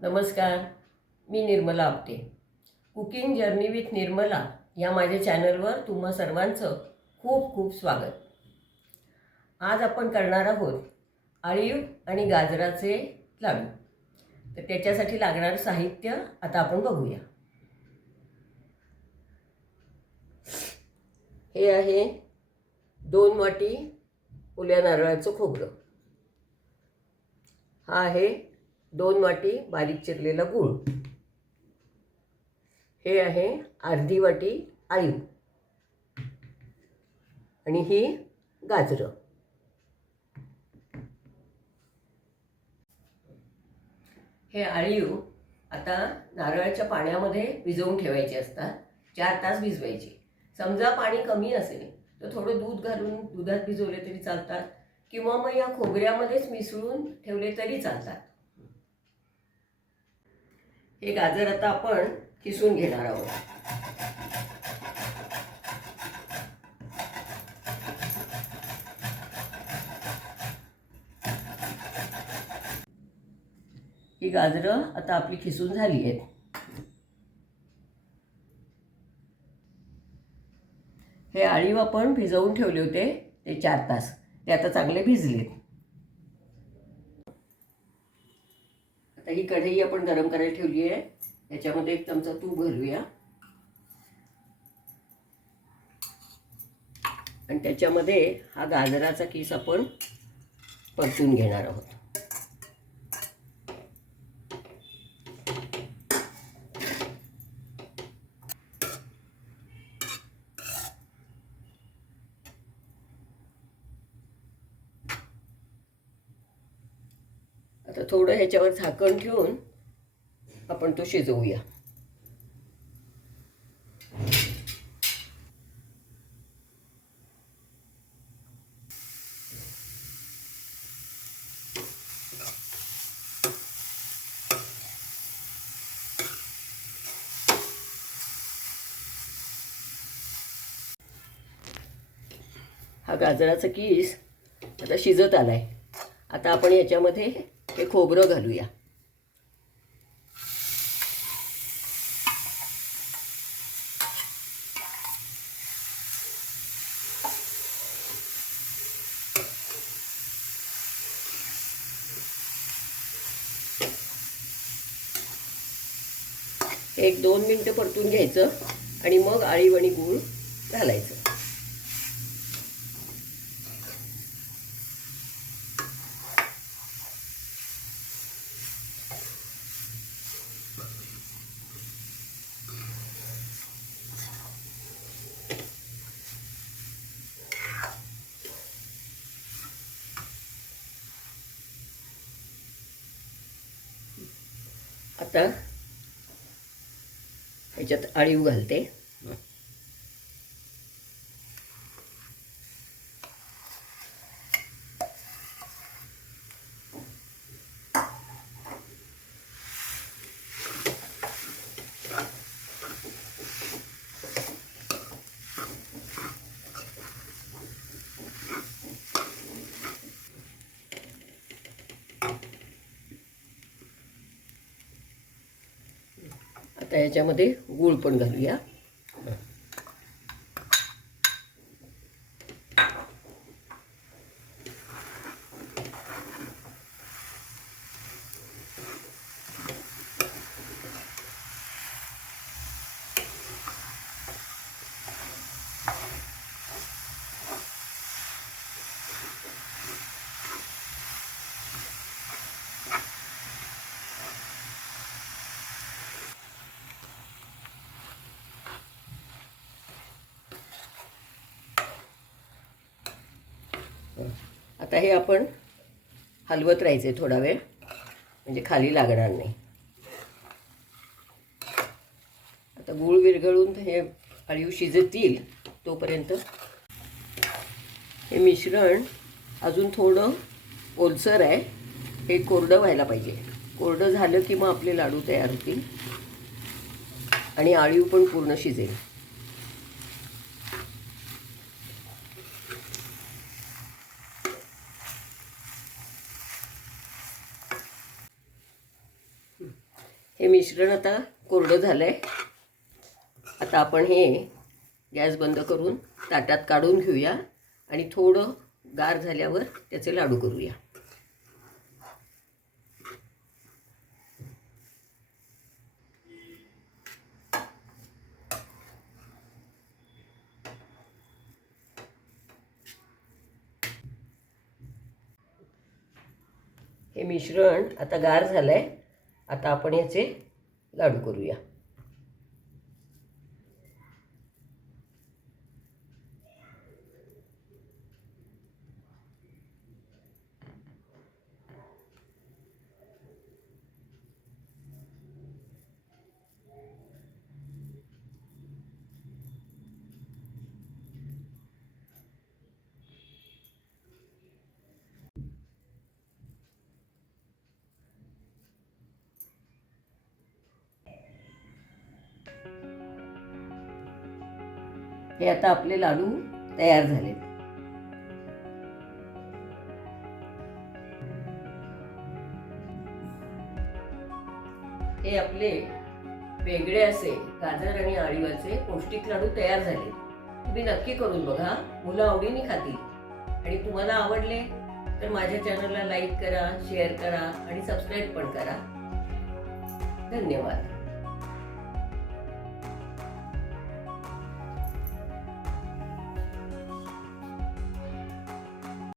नमस्कार मी Nirmala Apte. Cooking journey with Nirmala या माझ्या चॅनलवर तुम्हा सर्वांचं खूप खूप स्वागत. आज आपण करणार आहोत आळीव आणि गाजराचे लाडू. तर त्याच्यासाठी लागणारं साहित्य आता आपण बघूया. हे आहे दोन वाटी ओल्या नारळाचं खोबरं. हा आहे दोन वाटी बारीक चिरलेला गूळ. हे आहे अर्धी वाटी आळीव आणि ही गाजरं. हे आळीव आता नारळाच्या पाण्यामध्ये भिजवून ठेवायचे असतात. चार तास भिजवायचे. समजा पाणी कमी असेल तर थोडं दूध घालून दुधात भिजवले तरी चालतात. किंवा मग या खोबऱ्यामध्येच मिसळून ठेवले तरी चालतात. हे गाजर आता आपण किसून घेणार आहोत. ही गाजरं आता आपली खिसून झाली आहेत. हे आळीव आपण भिजवून ठेवले होते ते चार तास. ते आता चांगले भिजलेत. आता ही कढई आपण गरम करायला ठेवली आहे. याच्यामध्ये एक चमचा तूप घालूया. आणि त्याच्यामध्ये हा गाजराचा किस आपण परतून घेणार आहोत. आता थोडं ह्याच्यावर झाकण ठेवून आपण तो शिजवूया. हा गाजराचा किस आता शिजत आलाय. आता आपण याच्यामध्ये हे खोबरं घालूया. एक दोन मिनटं परतून घ्यायचं आणि मग आळीवणी गूळ घालायचं. आता ह्याच्यात आळीव घालते. आता याच्यामध्ये गूळ पण घालूया. आता हे आपण हलवत राहायचे थोडा वेळ. म्हणजे खाली लागणार नाही. आता गूळ विरघळून हे अळीव शिजतील तोपर्यंत. हे मिश्रण अजून थोडं ओलसर आहे. हे कोरडं व्हायला पाहिजे. कोरडं झालं की मग आपले लाडू तयार होतील. आणि आळीव पण पूर्ण शिजेल. हे मिश्रण आता कोरडं झालं आहे आता आपण हे गॅस बंद करून ताटात काढून घेऊया आणि थोडं गार झाल्यावर त्याचे लाडू करूया. हे मिश्रण आता गार झालं आहे आता आपण याचे लाडू करूया. हे आता आपले लाडू तयार झाले. हे आपले वेगळे असे गाजर आणि आळीवाचे पौष्टिक लाडू तयार झाले. तुम्ही नक्की करून बघा मुलं आवडीने खातील. आणि तुम्हाला आवडले तर माझ्या चॅनलला लाईक करा शेअर करा आणि सबस्क्राईब पण करा. धन्यवाद.